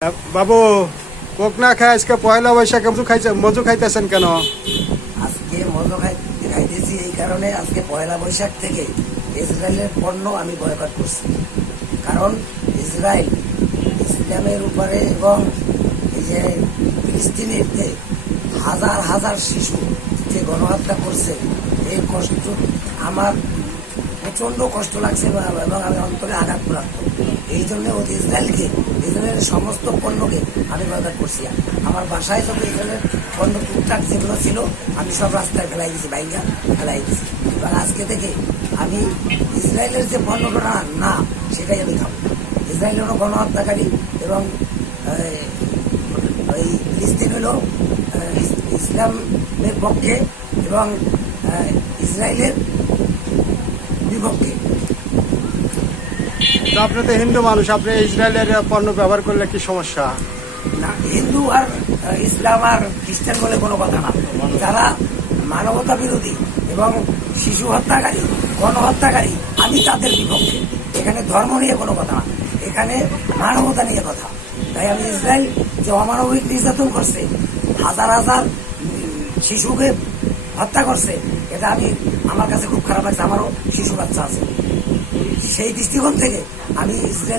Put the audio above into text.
বাবু, Coke না খায় আজকে পয়লা বৈশাখে মজু খাইতেছেন কেন? আজকে মজু খাইতেছি এই কারণে, আজকে পয়লা বৈশাখ থেকে ইসরায়েলের পণ্য আমি বয়কট করছি। কারণ ইসরায়েল ইসলামের উপরে এবং এই যে ফিলিস্তিনের হাজার হাজার শিশু যে গণহত্যা করছে, এই কষ্ট আমার প্রচন্ড কষ্ট লাগছে এবং আমি অন্তরে আঘাত প্রাপ্ত। এই জন্য ইসরায়েলের সমস্ত পণ্যকে আমি বয়কট করছি। আমার বাসায় যত ইসরায়েলের পণ্য টুকটাক যেগুলো ছিল আমি সব রাস্তায় ফেলাই দিয়েছি, বাইঙ্গা ফেলাই দিয়েছি। এবং আজকে থেকে আমি ইসরায়েলের যে পণ্যটা না সেটাই আমি খাবো। ইসরায়েল হলো গণহত্যাকারী এবং ওই ফিলিস্তিন হলো ইসলামের পক্ষে এবং ইসরায়েলের বিপক্ষে। তো আপনি তো হিন্দু মানুষ, আপনি ইসরায়েলের পণ্য ব্যবহার করলে কি সমস্যা? না, হিন্দু আর ইসলাম আর খ্রিস্টান বলে কোনো কথা না। যারা মানবতা বিরোধী এবং শিশু হত্যাকারী, গণহত্যাকারী, আমি তাদের বিপক্ষে। এখানে ধর্ম নিয়ে কোনো কথা না, এখানে মানবতা নিয়ে কথা। তাই আমি ইসরায়েল যে অমানবিক নির্যাতন করছে, হাজার হাজার শিশুকে হত্যা করছে, এটা আমার কাছে খুব খারাপ লাগছে। আমারও শিশু বাচ্চা আছে। সেই দৃষ্টিকোণ থেকে আমি ইসরায়েল